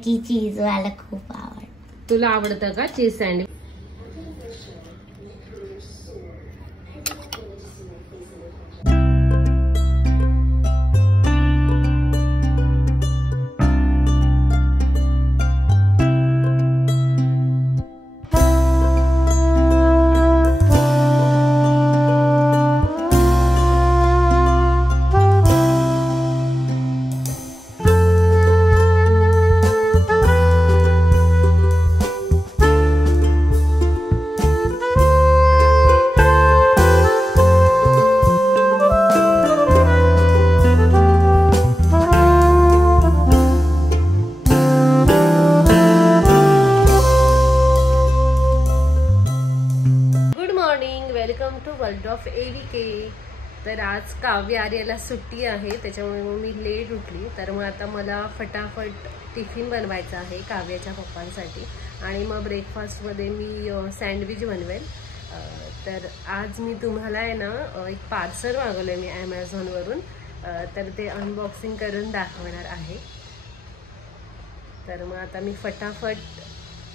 की चीज वाला खूप आवडतं। तुला आवडतं का cheese sandwich? Welcome to world of AVK। तर आज काव्य आर्याला सुट्टी आहे, त्याच्यामुळे मग मी लेट उठली। तर मग आता मला फटाफट टिफिन बनवायचा आहे काव्याच्या पप्पांसाठी, आणि मग ब्रेकफास्टमध्ये मी सँडविच बनवेल। तर आज मी तुम्हाला आहे ना एक पार्सल मागवलं आहे मी ॲमेझॉनवरून, तर ते अनबॉक्सिंग करून दाखवणार आहे। तर मग आता मी फटाफट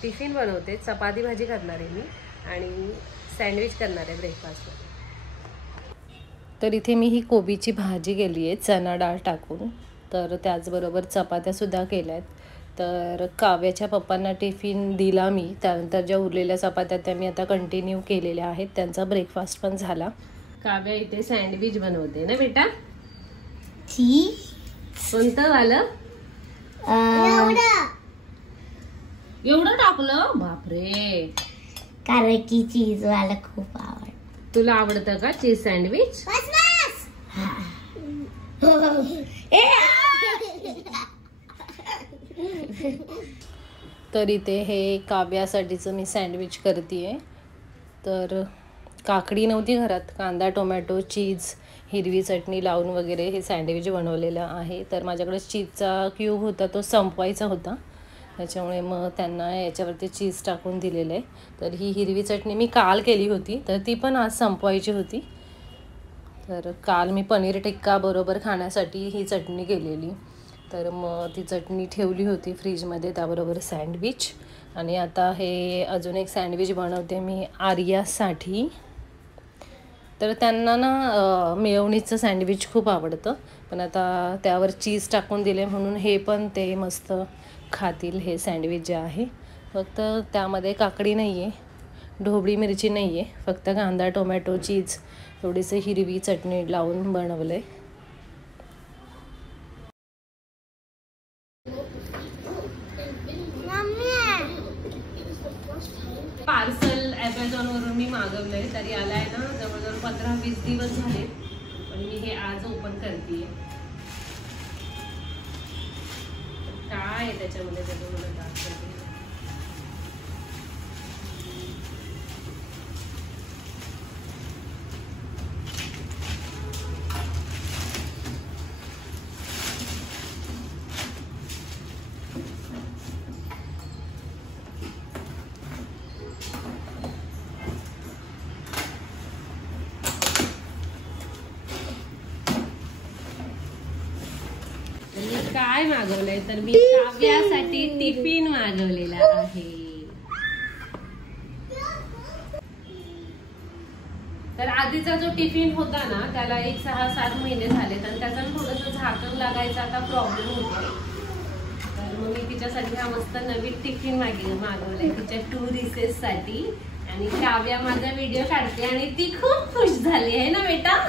टिफिन बनवते, चपाती भाजी करणार आहे मी आणि सँडविच करणार आहे ब्रेकफास्टमध्ये। तर इथे मी ही कोबीची भाजी केली आहे चणा डाळ टाकून, तर त्याचबरोबर चपात्यासुद्धा केल्या आहेत। तर काव्याच्या पप्पांना टिफिन दिला मी, त्यानंतर ज्या उरलेल्या चपात्या त्या मी आता कंटिन्यू केलेल्या आहेत, त्यांचा ब्रेकफास्ट पण झाला। काव्या इथे सँडविच बनवते ना बेटा? कोणतं वालं? एवढं टाकलं? बापरे, कारण की चीज वाला खूप आवडतं। तुला आवडतं का चीज सँडविच? तर इथे हे काव्यासाठीचं मी सँडविच करते आहे। तर काकडी नव्हती घरात, कांदा टोमॅटो चीज हिरवी चटणी लावून वगैरे हे सँडविच बनवलेलं आहे। तर माझ्याकडे चीजचा क्यूब होता, तो संपवायचा होता, त्याच्यामुळे मग त्यांना याच्यावरती चीज टाकून दिलेलं आहे। तर ही हिरवी चटणी मी काल केली होती, तर ती पण आज संपवायची होती। तर काल मी पनीर टिक्का बरोबर खाण्यासाठी ही चटणी केलेली, तर मग ती चटणी ठेवली होती फ्रीजमध्ये, त्याबरोबर सँडविच। आणि आता हे अजून एक सँडविच बनवते मी आर्यासाठी। तर त्यांना ना मेयोनीजचं सँडविच खूप आवडतं, पण आता त्यावर चीज टाकून दिले म्हणून हे पण ते मस्त खातील हे सँडविच जे आहे। फक्त त्यामध्ये काकडी नाही आहे, ढोबळी मिरची नाही आहे, फक्त कांदा टोमॅटो चीज थोडीशी हिरवी चटणी लावून बनवलं आहे। पार्सल ॲमेझॉनवरून मी मागवलं आहे, तरी आला आहे ना जवळजवळ 15-20 दिवस झाले, पण मी हे आज ओपन करते। काय आहे त्याच्यामध्ये ते मला दाखवते। काय मागवलंय? तर मी काव्यासाठी टिफिन मागवलेला आहे। तर आधीचा जो टिफिन होता ना त्याला 6-7 महिने झाले, तर त्याचा थोडंसं झाकण लागायचा आता प्रॉब्लेम होतो। तर मग मी तिच्यासाठी हा मस्त नवीन टिफिन मागवलाय तिच्या 2 रिसेससाठी, आणि काव्या माझा व्हिडिओ काढते आणि ती खूप खुश झाली आहे ना बेटा?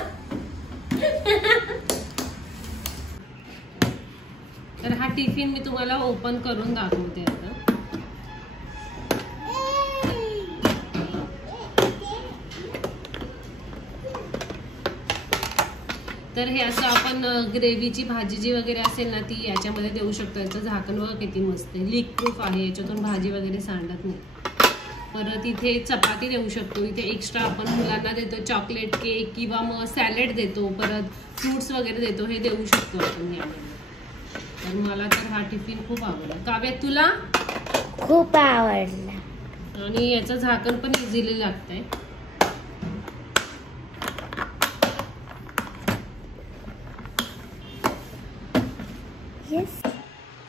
तर हा टिफिन मी तुम्हाला ओपन करून दाखवते आता। तर हे असं आपण ग्रेव्हीची भाजी जी वगैरे असेल ना ती याच्यामध्ये देऊ शकतो। याचं झाकण बघा किती मस्त आहे, लीक प्रूफ आहे, याच्यातून भाजी वगैरे सांडत नाही। परत इथे चपाती देऊ शकतो, इथे एक्स्ट्रा आपण मुलांना देतो चॉकलेट केक किंवा मग सॅलेड देतो, परत फ्रूट्स वगैरे देतो, हे देऊ शकतो आपण यामध्ये। तर मला तर हा टिफिन खूप आवडला। काव्य तुला? खूप आवडला, आणि याचं झाकण पण इझिली लागतंय।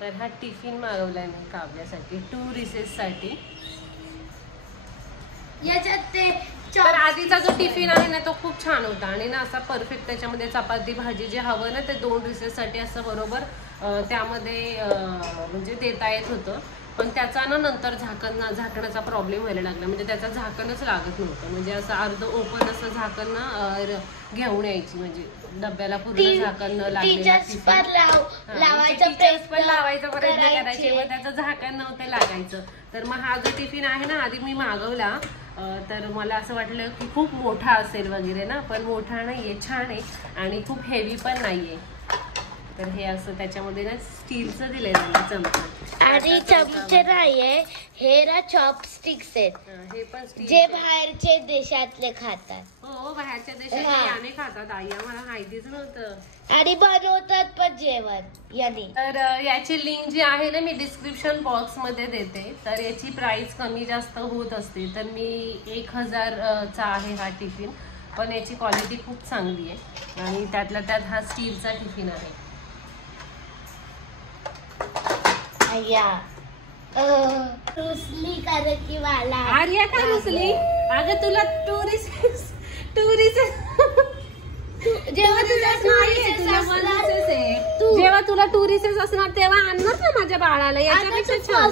तर हा टिफिन मागवलाय मी काव्यासाठी 2 रिसेस साठी. याच्यात ते तर आधीचा जो टिफिन आहे ना तो खूप छान होता आणि ना असा परफेक्ट त्याच्यामध्ये चपाती भाजी जे हवं ना ते 2 रिसेस साठी असं बरोबर त्यामध्ये म्हणजे देता येत होतं. पण त्याचा ना नंतर झाकणाचा प्रॉब्लेम व्हायला लागला. म्हणजे त्याचं झाकणच लागत नव्हतं. म्हणजे असं अर्ध ओपन असं झाकण ना घेऊन यायची. म्हणजे डब्याला पूर्ण झाकण न लागलेलं पण लावायचं प्रयत्न करायचे मग त्याचं झाकण नव्हतं लागायचं. तर मग हा जो टिफिन आहे ना आधी मी मागवला तर मला असं वाटलं की खूप मोठा असेल वगैरे ना, पण मोठा नाहीये, छान आहे आणि खूप हेवी पण नाहीये. तर हे असं त्याच्यामध्ये ना स्टीलचं दिलंय चमचा आणि चमचे नाहीये, हे ना चॉपस्टिक्स आहेत. हे पण जे बाहेरचे देशातले खातात. हो बाहेरच्या देशात याने खातात. आई आम्हाला माहितीच नव्हतं. आणि बनवतात पण जेवण याने. तर याची लिंक जी आहे ना मी डिस्क्रिप्शन बॉक्स मध्ये देते. तर याची प्राइस कमी जास्त होत असते. तर मी 1000चा आहे हा टिफिन, पण याची क्वालिटी खूप चांगली आहे आणि त्यातल्या त्यात हा स्टीलचा टिफिन आहे. रुसली कारण की मला आर्या का रुसली? अगं तुला टुरिस्ट जेव्हा तुला टुरिस्ट असणार तेव्हा आणणार ना माझ्या बाळाला. याच्यापेक्षा छान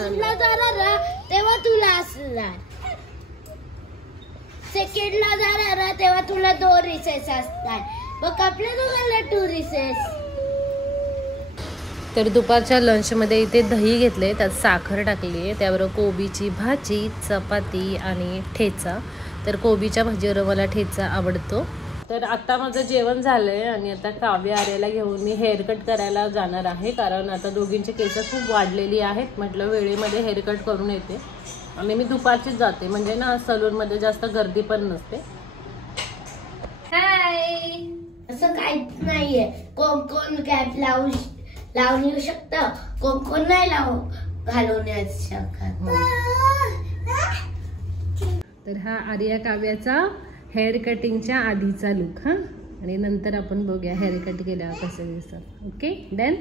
तेव्हा तुला असणार, सेकंडला जाणार तेव्हा तुला 2 रिसेस असतात. मग आपल्या दोघांना 2 रिसेस. तर दुपारच्या लंचमध्ये इथे दही घेतले, त्यात साखर टाकली आहे, त्यावर कोबीची भाजी, चपाती आणि ठेचा. तर कोबीच्या भाजीवर मला ठेचा आवडतो. तर आता माझं जेवण झालंय आणि आता काव्य आर्याला घेऊन मी हेअरकट करायला जाणार आहे. कारण आता दोघींची केस खूप वाढलेली आहेत. म्हटलं वेळेमध्ये हेअरकट करून येते आणि मी दुपारचीच जाते, म्हणजे ना सलूनमध्ये जास्त गर्दी पण नसते. हाय, असं काहीच नाहीये. कोण कॅप लावून येऊ शकतं, कोण नाही घालून येऊ शकत. तर हा आर्या काव्याचा हेअर कटिंगच्या आधीचा लुक हा, आणि नंतर आपण बघूया हेअर कट केल्यावर कसं दिसतं. Okay done.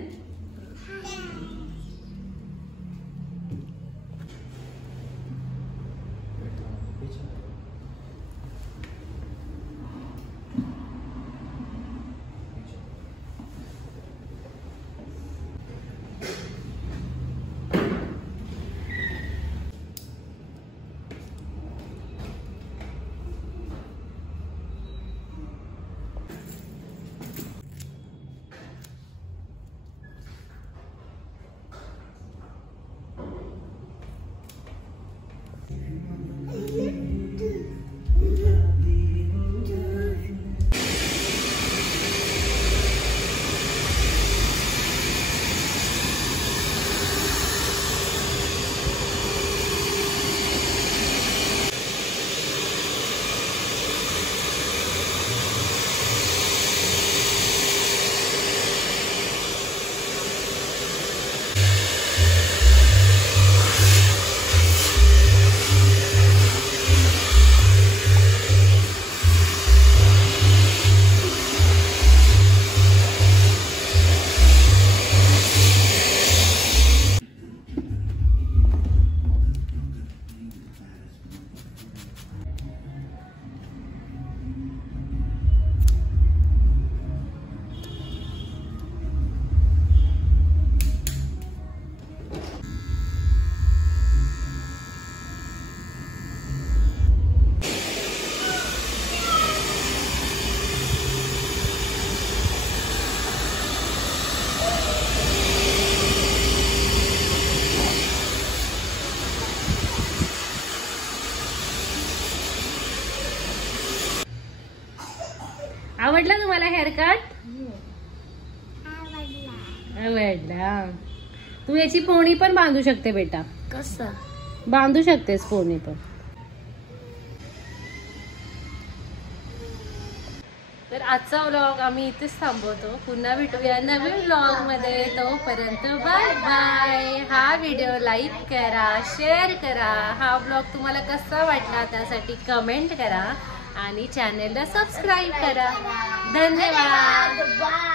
आवडला तुम्हाला हेअरकट? आवडला. तू याची पोणी पण बांधू शकते बेटा. कसं बांधू शकतेस पोणी पण. तर आजचा व्लॉग आम्ही इथेच थांबवतो. पुन्हा भेटूया नवीन व्लॉग मध्ये. तोपर्यंत बाय बाय. हा व्हिडिओ लाईक करा, शेअर करा. हा व्लॉग तुम्हाला कसा वाटला त्यासाठी कमेंट करा आणि चॅनेलला सबस्क्राईब करा. धन्यवाद.